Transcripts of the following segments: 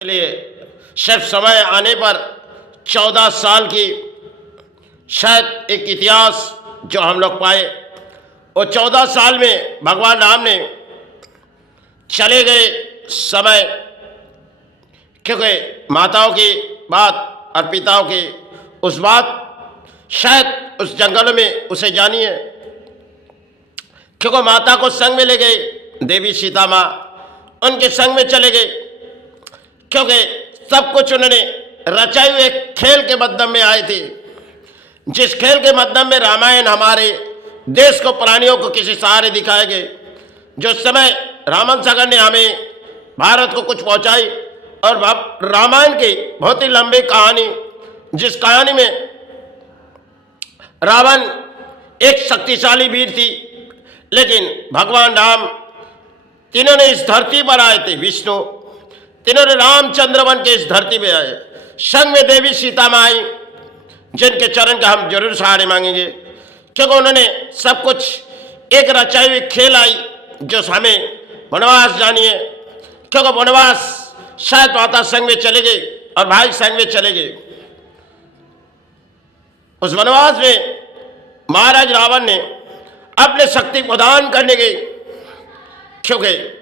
के लिए सिर्फ समय आने पर 14 साल की शायद एक इतिहास जो हम लोग पाए। और 14 साल में भगवान राम ने चले गए समय, क्योंकि माताओं की बात और पिताओं की उस बात शायद उस जंगल में उसे जानी है, क्योंकि माता को संग में ले गए, देवी सीता माँ उनके संग में चले गए, क्योंकि सब कुछ उन्होंने रचाए हुए खेल के माध्यम में आए थे, जिस खेल के माध्यम में रामायण हमारे देश को, प्राणियों को किसी सहारे दिखाए गए। जो समय रामन सागर ने हमें भारत को कुछ पहुंचाई, और रामायण की बहुत ही लंबी कहानी, जिस कहानी में रावण एक शक्तिशाली वीर थी, लेकिन भगवान राम तीनों ने इस धरती पर आए थे। विष्णु तीनों ने रामचंद्र बन के इस धरती पे आए, संग में देवी सीता माँ आई, जिनके चरण का हम जरूर सहारे मांगेंगे, क्योंकि उन्होंने सब कुछ एक रचाई हुई खेल आई जो हमें वनवास जानिए, क्योंकि वनवास शायद माता संग में चले गए और भाई संग में चले गए। उस वनवास में महाराज रावण ने अपने शक्ति प्रदान करने गए, क्योंकि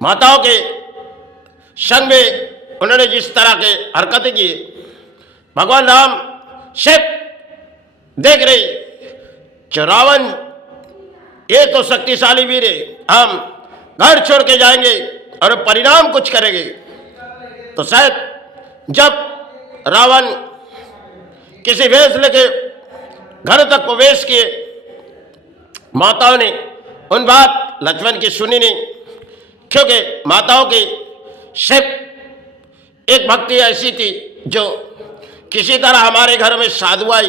माताओं के संग में उन्होंने जिस तरह के हरकतें की, भगवान राम सिर्फ देख रहे जो रावण ये तो शक्तिशाली वीर है, हम घर छोड़ के जाएंगे और परिणाम कुछ करेंगे। तो शायद जब रावण किसी वेश लेके घर तक प्रवेश किए, माताओं ने उन बात लक्ष्मण की सुनी नहीं, क्योंकि माताओं की सिर्फ एक भक्ति ऐसी थी जो किसी तरह हमारे घर में साधु आई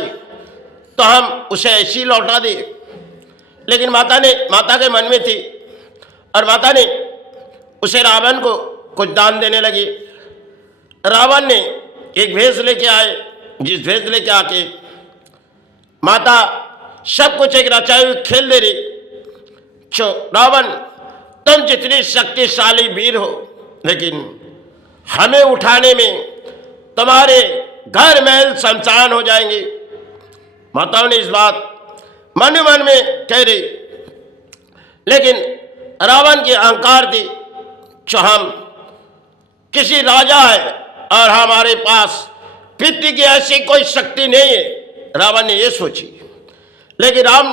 तो हम उसे ऐसी लौटा दी। लेकिन माता के मन में थी, और माता ने उसे रावण को कुछ दान देने लगी। रावण ने एक भेष लेके आए, जिस भेष लेके आके माता सब कुछ एक रचाई हुई खेल दे रही, जो रावण तुम जितनी शक्तिशाली वीर हो, लेकिन हमें उठाने में तुम्हारे घर महल शमशान हो जाएंगे। माताओं ने इस बात मन मन में कह रही, लेकिन रावण की अहंकार थी, जो हम किसी राजा है और हमारे पास पितृ की ऐसी कोई शक्ति नहीं है, रावण ने ये सोची। लेकिन राम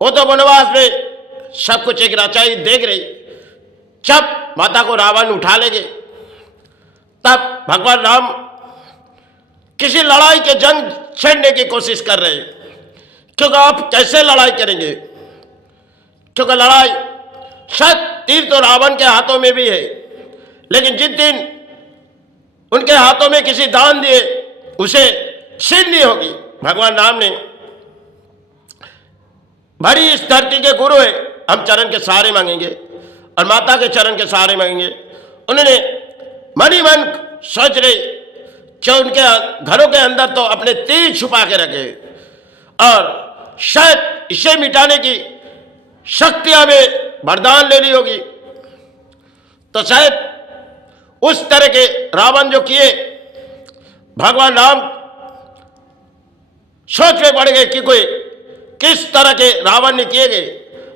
वो तो वनवास में सब कुछ एक रचाई देख रही। जब माता को रावण उठा लेंगे, तब भगवान राम किसी लड़ाई के जंग छेड़ने की कोशिश कर रहे हैं, क्योंकि आप कैसे लड़ाई करेंगे, क्योंकि लड़ाई शायद तीर तो रावण के हाथों में भी है, लेकिन जिस दिन उनके हाथों में किसी दान दिए उसे छीननी होगी। भगवान राम ने भरी इस धरती के गुरु है, हम चरण के सहारे मांगेंगे और माता के चरण के सहारे मांगेंगे। उन्होंने मन ही मन सोच रहे, जो उनके घरों के अंदर तो अपने तीर छुपा के रखे, और शायद इसे मिटाने की शक्ति हमें वरदान ले ली होगी। तो शायद उस तरह के रावण जो किए, भगवान राम सोच में पड़ गए कि कोई किस तरह के रावण ने किए गए,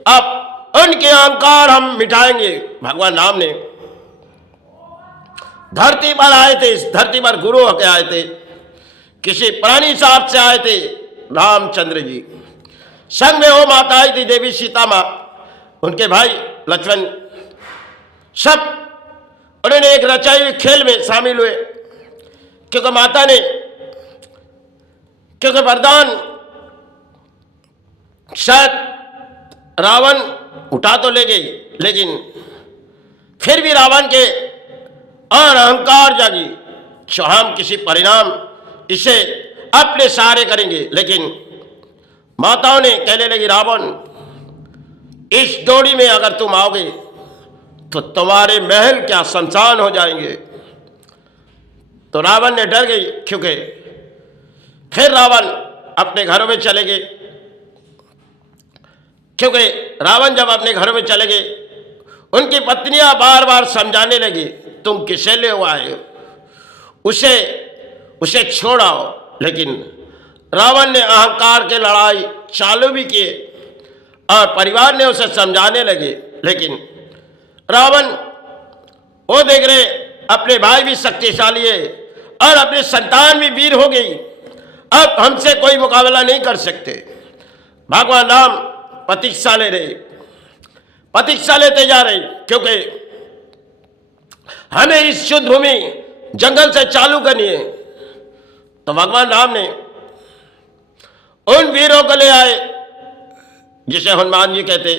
अब उनके अहंकार हम मिटाएंगे। भगवान राम ने धरती पर आए थे, इस धरती पर गुरु होकर आए थे, किसी प्राणी साहब से आए थे रामचंद्र जी। संग में वो माता आई थी देवी सीता माँ, उनके भाई लक्ष्मण, सब उन्होंने एक रचाई हुई खेल में शामिल हुए, क्योंकि माता ने, क्योंकि वरदान शायद रावण उठा तो ले गई, लेकिन फिर भी रावण के और अहंकार जागी, जो हम किसी परिणाम इसे अपने सहारे करेंगे। लेकिन माताओं ने कहने लगी, रावण इस डोरी में अगर तुम आओगे तो तुम्हारे महल क्या शमशान हो जाएंगे। तो रावण ने डर गई, क्योंकि फिर रावण अपने घरों में चले गए, क्योंकि रावण जब अपने घरों में चले गए उनकी पत्नियां बार बार समझाने लगी, तुम किसे ले आए हो, उसे उसे छोड़ाओ। लेकिन रावण ने अहंकार के लड़ाई चालू भी किए और परिवार ने उसे समझाने लगे, लेकिन रावण वो देख रहे अपने भाई भी शक्तिशाली है और अपनी संतान भी वीर हो गई, अब हमसे कोई मुकाबला नहीं कर सकते। भगवान राम प्रतीक्षा ले रहे, प्रतीक्षा लेते जा रहे, क्योंकि हमें इस युद्ध भूमि जंगल से चालू करनी है। तो भगवान राम ने उन वीरों को ले आए जिसे हनुमान जी कहते।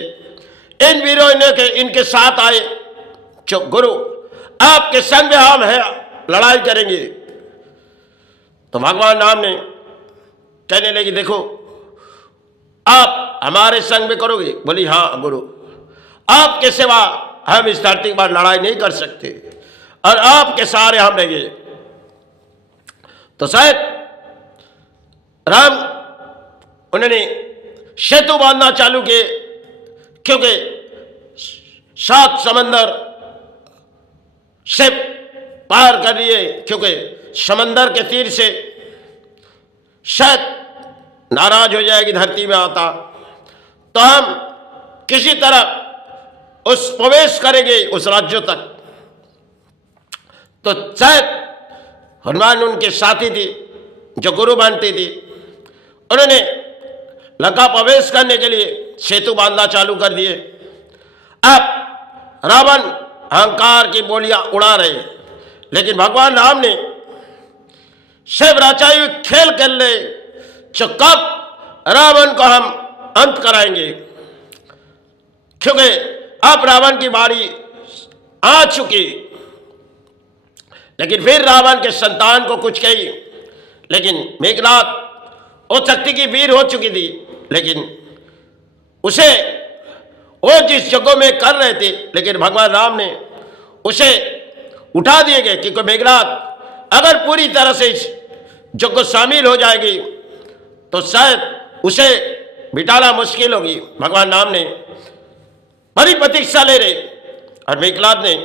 इन वीरों ने इनके साथ आए, गुरु आपके संग में हम है लड़ाई करेंगे। तो भगवान राम ने कहने लगे, देखो आप हमारे संग में करोगे? बोली हाँ गुरु, आपके सिवा हम इस धरती पर लड़ाई नहीं कर सकते और आपके सहारे हम रहेंगे। तो शायद राम उन्होंने सेतु बांधना चालू किए, क्योंकि 7 समंदर से पार कर लिए, क्योंकि समंदर के तीर से शायद नाराज हो जाएगी धरती में आता, तो हम किसी तरह उस प्रवेश करेंगे उस राज्यों तक। तो शायद हनुमान उनके साथी थी जो गुरु बनती थी, उन्होंने लंका प्रवेश करने के लिए सेतु बांधना चालू कर दिए। अब रावण अहंकार की बोलियां उड़ा रहे, लेकिन भगवान राम ने शिव रचाई हुई खेल कर ले, जो कब रावण को हम अंत कराएंगे, क्योंकि अब रावण की बारी आ चुकी। लेकिन फिर रावण के संतान को कुछ कही, लेकिन मेघनाथ वो शक्ति की वीर हो चुकी थी, लेकिन उसे वो जिस जगह में कर रहे थे, लेकिन भगवान राम ने उसे उठा दिए गए, क्योंकि मेघनाथ अगर पूरी तरह से इस जगह शामिल हो जाएगी तो शायद उसे बिठाना मुश्किल होगी। भगवान राम ने बड़ी प्रतीक्षा ले रहे और मेघनाथ ने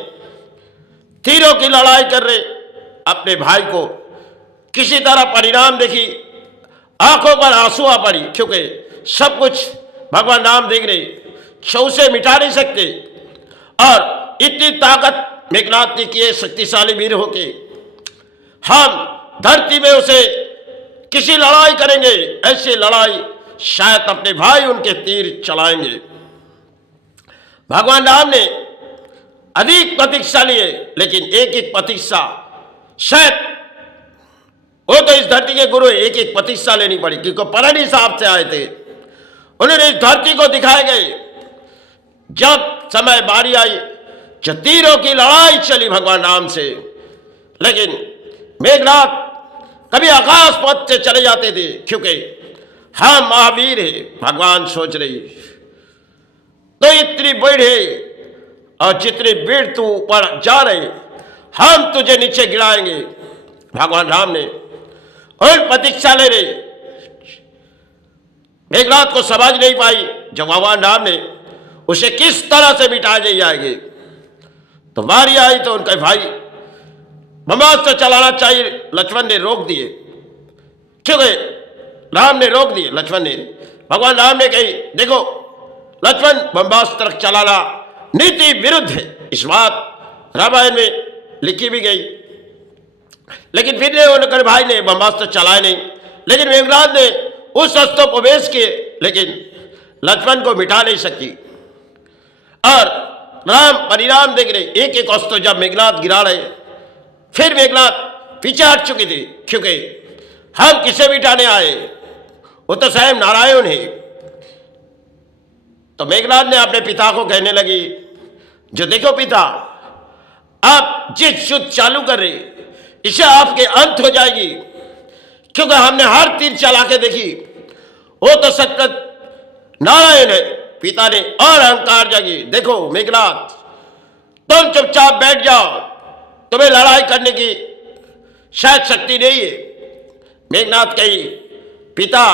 तीरों की लड़ाई कर रहे अपने भाई को किसी तरह परिणाम देखी, आंखों पर आंसू आ पड़ी, क्योंकि सब कुछ भगवान राम देख रहे, सौ से मिटा नहीं सकते। और इतनी ताकत मेघनाथ ने किए शक्तिशाली वीर होके, हम धरती में उसे किसी लड़ाई करेंगे, ऐसी लड़ाई शायद अपने भाई उनके तीर चलाएंगे। भगवान राम ने अधिक प्रतीक्षा लिए, लेकिन एक एक प्रतीक्षा, शायद वो तो इस धरती के गुरु, एक एक प्रतीक्षा लेनी पड़ी, क्योंकि परण हिसाब से आए थे। उन्होंने इस धरती को दिखाए गए। जब समय बारी आई, जो तीरों की लड़ाई चली भगवान राम से, लेकिन मेघनाथ कभी आकाश पथ से चले जाते थे, क्योंकि हम महावीर है। भगवान सोच रही तो इतनी बड़ी है और जितनी भीड़ तू ऊपर जा रहे, हम तुझे नीचे गिराएंगे। भगवान राम ने और प्रतीक्षा ले रहे, मेघनाथ को समझ नहीं पाई जब भगवान राम ने उसे किस तरह से मिटा दी जाएगी। तो बारी आई तो उनके भाई ब्रह्मास्त्र चलाना चाहिए, लक्ष्मण ने रोक दिए, क्योंकि राम ने रोक दिए। लक्ष्मण ने, भगवान राम ने कही, देखो लक्ष्मण, ब्रह्मास्त्र चलाना नीति विरुद्ध है, इस बात रामायण में लिखी भी गई। लेकिन फिर ने उनके भाई ने ब्रह्मास्त्र चलाए नहीं, लेकिन मेघनाथ ने उस अस्त्र प्रवेश किए, लेकिन लक्ष्मण को मिटा नहीं सकी। और राम परिणाम देख रहे, एक एक अस्त्र जब मेघनाथ गिरा रहे, फिर मेघनाथ पीछे हट चुकी थी, क्योंकि हम किसे मिटाने आए, वो तो स्वयं नारायण है। तो मेघनाथ ने अपने पिता को कहने लगी, जो देखो पिता, आप जिस युद्ध चालू कर रहे, इसे आपके अंत हो जाएगी, क्योंकि हमने हर तीर चला के देखी, वो तो सचमुच नारायण है। पिता ने और अहंकार जागी, देखो मेघनाथ, तुम चुपचाप बैठ जाओ, तुम्हें लड़ाई करने की शायद शक्ति नहीं है। मेघनाथ कही, पिता,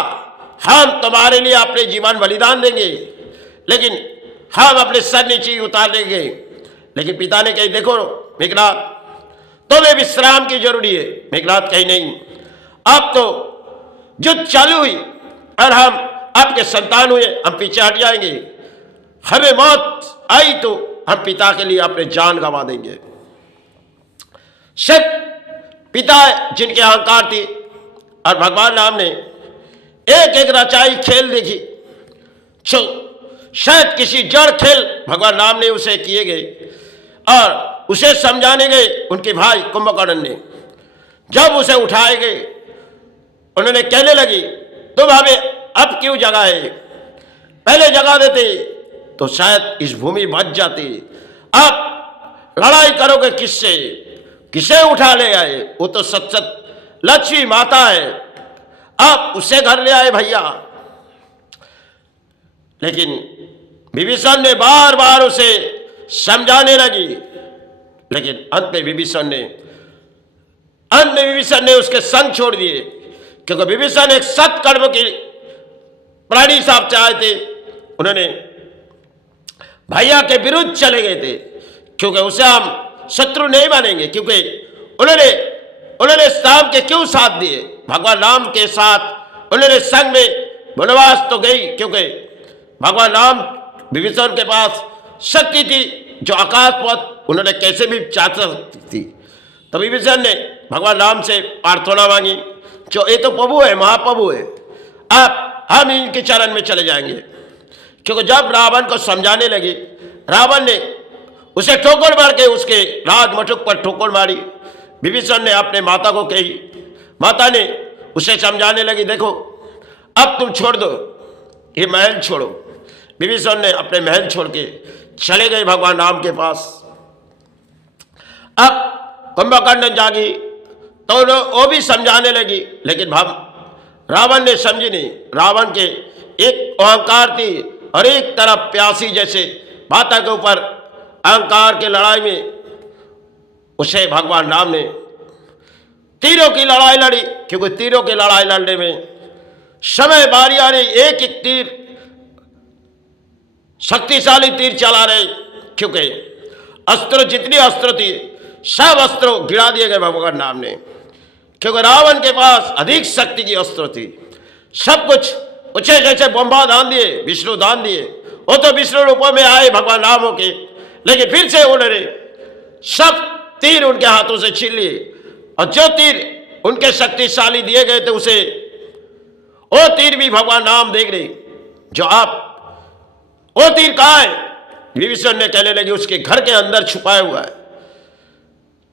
हम तुम्हारे लिए अपने जीवन बलिदान देंगे, लेकिन हम अपने सर नीचे उतार लेंगे, लेकिन पिता ने कही, देखो मेघनाथ, तुम्हें विश्राम की जरूरी है। मेघनाथ कही, नहीं, अब तो युद्ध चालू हुई और हम आपके संतान हुए, हम पीछे हट जाएंगे। हमें मौत आई तो हम पिता के लिए अपने जान गंवा देंगे। सिर्फ पिता जिनके अहंकार थी और भगवान राम ने एक एक रचाई खेल देखी, शायद किसी जड़ खेल भगवान राम ने उसे किए गए और उसे समझाने गए उनके भाई कुंभकर्ण ने। जब उसे उठाए गए, उन्होंने कहने लगी, तुम हमें अब क्यों जगाए? पहले जगा देते तो शायद इस भूमि बच जाती। अब लड़ाई करोगे किससे? किसे उठा ले आए? वो तो सच सच लक्ष्मी माता है, आप उसे घर ले आए भैया। लेकिन विभीषण ने बार बार उसे समझाने लगी, लेकिन अंत में विभीषण ने उसके संग छोड़ दिए, क्योंकि विभीषण एक सत्कर्म की प्राणी साहब चाहे थे। उन्होंने भैया के विरुद्ध चले गए थे, क्योंकि उसे हम शत्रु नहीं मानेंगे, क्योंकि उन्होंने राम के क्यों साथ दिए? भगवान राम के साथ उन्होंने संग में वनवास तो गई, क्योंकि भगवान राम विभीषण के पास शक्ति थी जो आकाश पथ उन्होंने कैसे भी चाह सकती थी। तो विभीषण ने भगवान राम से प्रार्थना मांगी, जो ये तो प्रभु है, महाप्रभु है, आप हम इनके चरण में चले जाएंगे। क्योंकि जब रावण को समझाने लगी, रावण ने उसे ठोकर मार के उसके राजमटुक पर ठोकर मारी। विभीषण ने अपने माता को कही, माता ने उसे समझाने लगी, देखो अब तुम छोड़ दो, ये महल छोड़ो। विभीषण ने अपने महल छोड़ के चले गए भगवान राम के पास। अब कुंभकर्ण जागी तो वो भी समझाने लगी, लेकिन रावण ने समझी नहीं। रावण के एक अहंकार थी और एक तरफ प्यासी, जैसे माता के ऊपर अहंकार की लड़ाई में उसे भगवान राम ने तीरों की लड़ाई लड़ी, क्योंकि तीरों की लड़ाई लड़ने में समय बारी आ रही, एक एक तीर शक्तिशाली तीर चला रहे, क्योंकि अस्त्र जितनी अस्त्र थी सब अस्त्र गिरा दिए गए भगवान राम ने, क्योंकि रावण के पास अधिक शक्ति की अस्त्र थी। सब कुछ उसे जैसे बम्बा दान दिए, विष्णु दान दिए, वो तो विष्णु रूपों में आए भगवान राम के, लेकिन फिर से उन्होंने सब तीर उनके हाथों से छीन लिए, और जो तीर उनके शक्तिशाली दिए गए थे उसे वो तीर भी भगवान राम देख रहे, जो आप वो तीर कहाँ है? विभीषण ने कहने लगे, उसके घर के अंदर छुपाया हुआ है,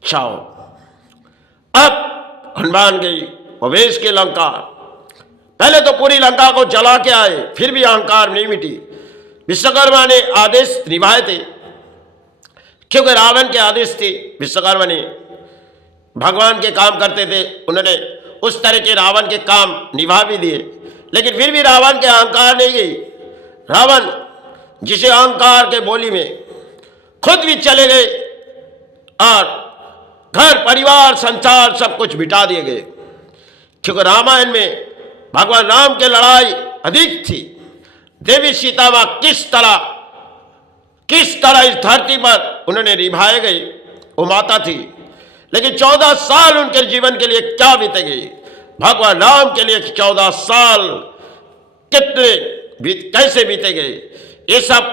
चाओ। अब हनुमान गई प्रवेश के लंका। पहले तो पूरी लंका को जला के आए, फिर भी अहंकार नहीं मिटी। विश्वकर्मा ने आदेश निभाए थे, क्योंकि रावण के आदेश थे। विश्वकर्मा ने भगवान के काम करते थे, उन्होंने उस तरह के रावण के काम निभा भी दिए, लेकिन फिर भी रावण के अहंकार नहीं गई। रावण जिसे अहंकार के बोली में खुद भी चले गए और घर परिवार संसार सब कुछ मिटा दिए गए, क्योंकि रामायण में भगवान राम की लड़ाई अधिक थी। देवी सीता मां किस तरह इस धरती पर उन्होंने निभाए गए, वो माता थी, लेकिन 14 साल उनके जीवन के लिए क्या बीते गए? भगवान राम के लिए 14 साल कैसे बीते गए? ये सब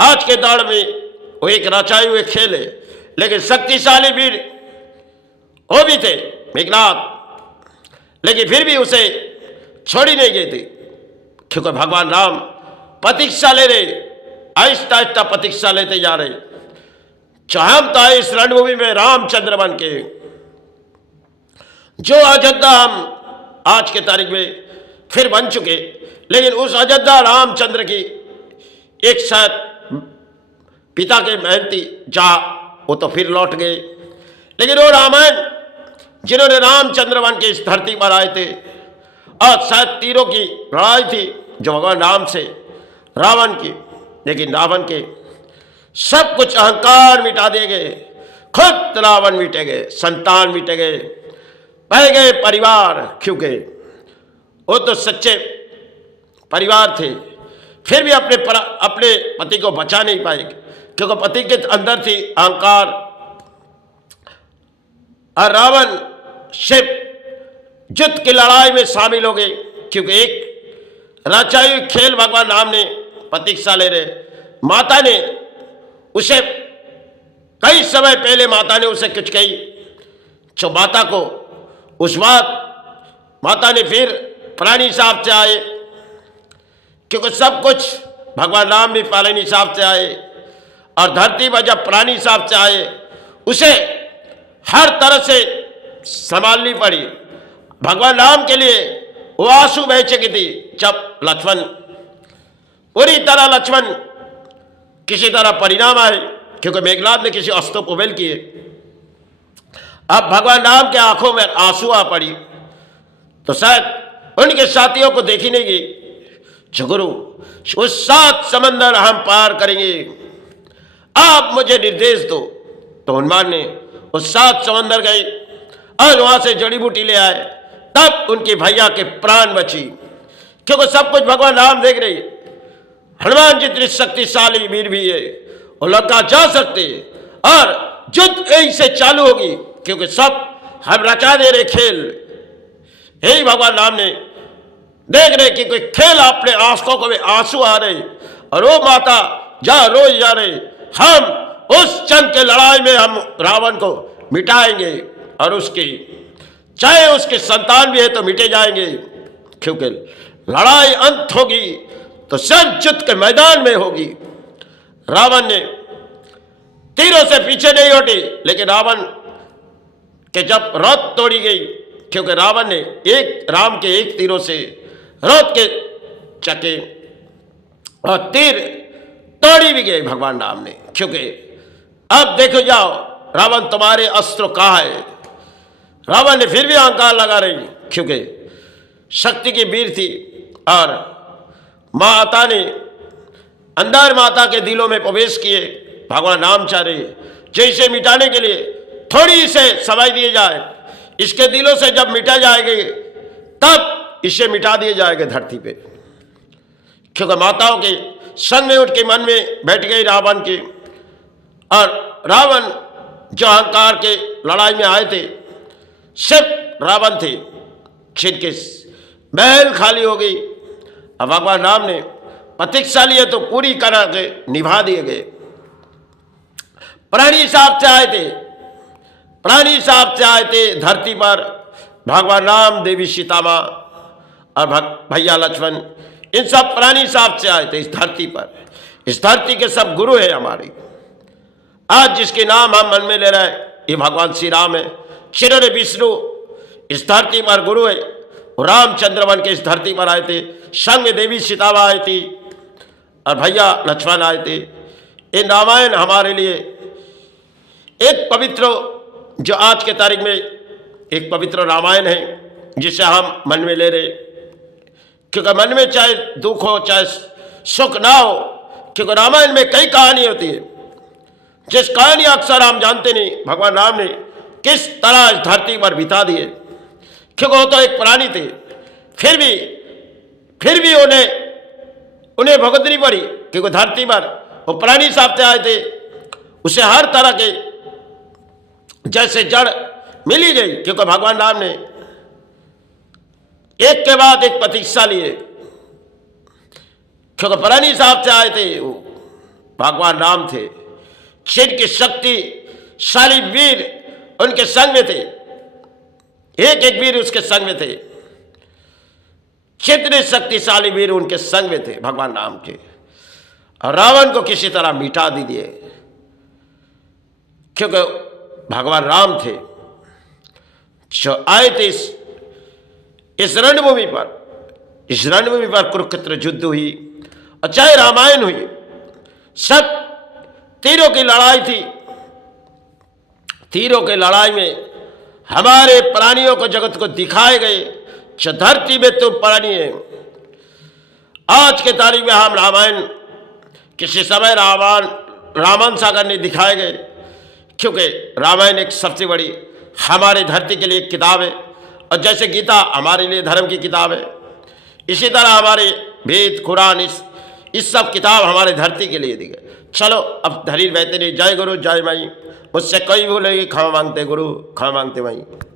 आज के दौर में वो एक रचाए हुए खेल है, लेकिन शक्तिशाली वीर वो भी थे मेघनाथ, लेकिन फिर भी उसे छोड़ी नहीं गई थी, क्योंकि भगवान राम प्रतीक्षा ले रहे, आहिस्ता आहिस्ता प्रतीक्षा लेते जा रहे। हम तो इस रणभूमि में रामचंद्र बन के, जो अयोध्या हम आज के तारीख में फिर बन चुके, लेकिन उस अयोध्या रामचंद्र की एक शायद पिता के महल थी, जहाँ वो तो फिर लौट गए, लेकिन वो रामायण जिन्होंने रामचंद्र बन के इस धरती पर आए थे, और शायद तीरों की लड़ाई थी जो भगवान राम से रावण की, लेकिन रावण के सब कुछ अहंकार मिटा दिए गए। खुद रावण मिटे गए, संतान मिटे गए, बह गए परिवार, क्योंकि वो तो सच्चे परिवार थे, फिर भी अपने पति को बचा नहीं पाए, क्योंकि पति के अंदर थी अहंकार, और रावण शिव युद्ध की लड़ाई में शामिल हो गए, क्योंकि एक रचाई हुई खेल भगवान राम ने प्रतीक्षा ले रहे। माता ने उसे कई समय पहले माता ने उसे कुछ कही, जो माता को उस बात माता ने फिर प्राणी साहब से आए, क्योंकि सब कुछ भगवान राम भी प्राणी साहब से आए, और धरती पर जब प्राणी साहब से आए उसे हर तरह से संभालनी पड़ी। भगवान राम के लिए वो आंसू बह चुकी थी जब लक्ष्मण पूरी तरह लक्ष्मण किसी तरह परिणाम आए, क्योंकि मेघनाथ ने किसी अस्त्र को बेल किए। अब भगवान राम के आंखों में आंसू आ पड़ी, तो शायद उनके साथियों को देखी नहीं गई। झुगरू उस 7 समंदर हम पार करेंगे, आप मुझे निर्देश दो। तो हनुमान ने उस 7 समंदर गए और वहां से जड़ी बूटी ले आए, तब उनके भैया के प्राण बची, क्योंकि सब कुछ भगवान राम देख रहे। हनुमान जितनी शक्तिशाली वीर भी है, वो लंका जा सकते, और युद्ध यही से चालू होगी, क्योंकि सब हम रचा दे रहे खेल। यही भगवान राम ने देख रहे कि कोई खेल, अपने आंखों को में आंसू आ रहे, और वो माता जा रोज जा रहे, हम उस जंग के लड़ाई में हम रावण को मिटाएंगे, और उसकी चाहे उसके संतान भी है तो मिटे जाएंगे, क्योंकि लड़ाई अंत होगी तो सब युद्ध के मैदान में होगी। रावण ने तीरों से पीछे नहीं हटी, लेकिन रावण के जब रथ तोड़ी गई, क्योंकि रावण ने राम के एक तीरों से रथ के चके और तीर तोड़ी भी गए भगवान राम ने, क्योंकि अब देखो जाओ रावण तुम्हारे अस्त्र कहाँ है। रावण ने फिर भी अहंकार लगा रही, क्योंकि शक्ति की वीर थी, और माता ने अंदर माता के दिलों में प्रवेश किए। भगवान राम चाह रहे जैसे मिटाने के लिए थोड़ी से समय दिए जाए, इसके दिलों से जब मिटा जाएंगे तब इसे मिटा दिए जाएंगे धरती पे, क्योंकि माताओं के संग में उठ के मन में बैठ गई रावण के। और रावण जो अहंकार के लड़ाई में आए थे, सिर्फ रावण थे, जिनके महल खाली हो गई। अब भगवान राम ने प्रतीक्षा लिए तो पूरी तरह के निभा दिए गए। प्राणी साहब से आए थे, प्राणी साहब से आए थे धरती पर भगवान राम, देवी सीता माँ और भैया लक्ष्मण, इन सब प्राणी साहब से आए थे इस धरती पर। इस धरती के सब गुरु है हमारे। आज जिसके नाम हम मन में ले रहे हैं, ये भगवान श्री राम है। क्षीर विष्णु इस धरती पर गुरु है। रामचंद्र बन के इस धरती पर आए थे, संग में देवी सीता माँ आई थी और भैया लक्ष्मण आए थे। ये रामायण हमारे लिए एक पवित्र, जो आज के तारीख में एक पवित्र रामायण है, जिसे हम मन में ले रहे, क्योंकि मन में चाहे दुख हो चाहे सुख ना हो, क्योंकि रामायण में कई कहानी होती है, जिस कहानी अक्सर हम जानते नहीं भगवान राम ने किस तरह इस धरती पर बिता दिए, क्योंकि वो तो एक प्राणी थे, फिर भी उन्हें भुगतनी पड़ी, क्योंकि धरती पर वो प्राणी साहब से आए थे। उसे हर तरह के जैसे जड़ मिली गई, क्योंकि भगवान राम ने एक के बाद एक प्रतीक्षा लिए, क्योंकि प्राणी साहब से आए थे, वो भगवान राम थे। जिनकी शक्तिशाली वीर उनके संग में थे, एक एक वीर उसके संग में थे। कितने शक्तिशाली वीर उनके संग में थे भगवान राम के, और रावण को किसी तरह मिटा दिए, क्योंकि भगवान राम थे जो आए थे इस रणभूमि पर कुरुक्षेत्र युद्ध हुई, और चाहे रामायण हुई, सब तीरों की लड़ाई थी। तीरों की लड़ाई में हमारे प्राणियों को, जगत को दिखाए गए, जो धरती में तो प्राणी है। आज के तारीख में हम रामायण किसी समय रामायण सागर ने दिखाए गए, क्योंकि रामायण एक सबसे बड़ी हमारे धरती के लिए एक किताब है, और जैसे गीता हमारे लिए धर्म की किताब है, इसी तरह हमारे वेद कुरान ये सब किताब हमारे धरती के लिए दी गई। चलो अब धरीर बहते नहीं। जय गुरु जय माई। मुझसे कोई बोले क्षमा मांगते गुरु, क्षमा मांगते माई।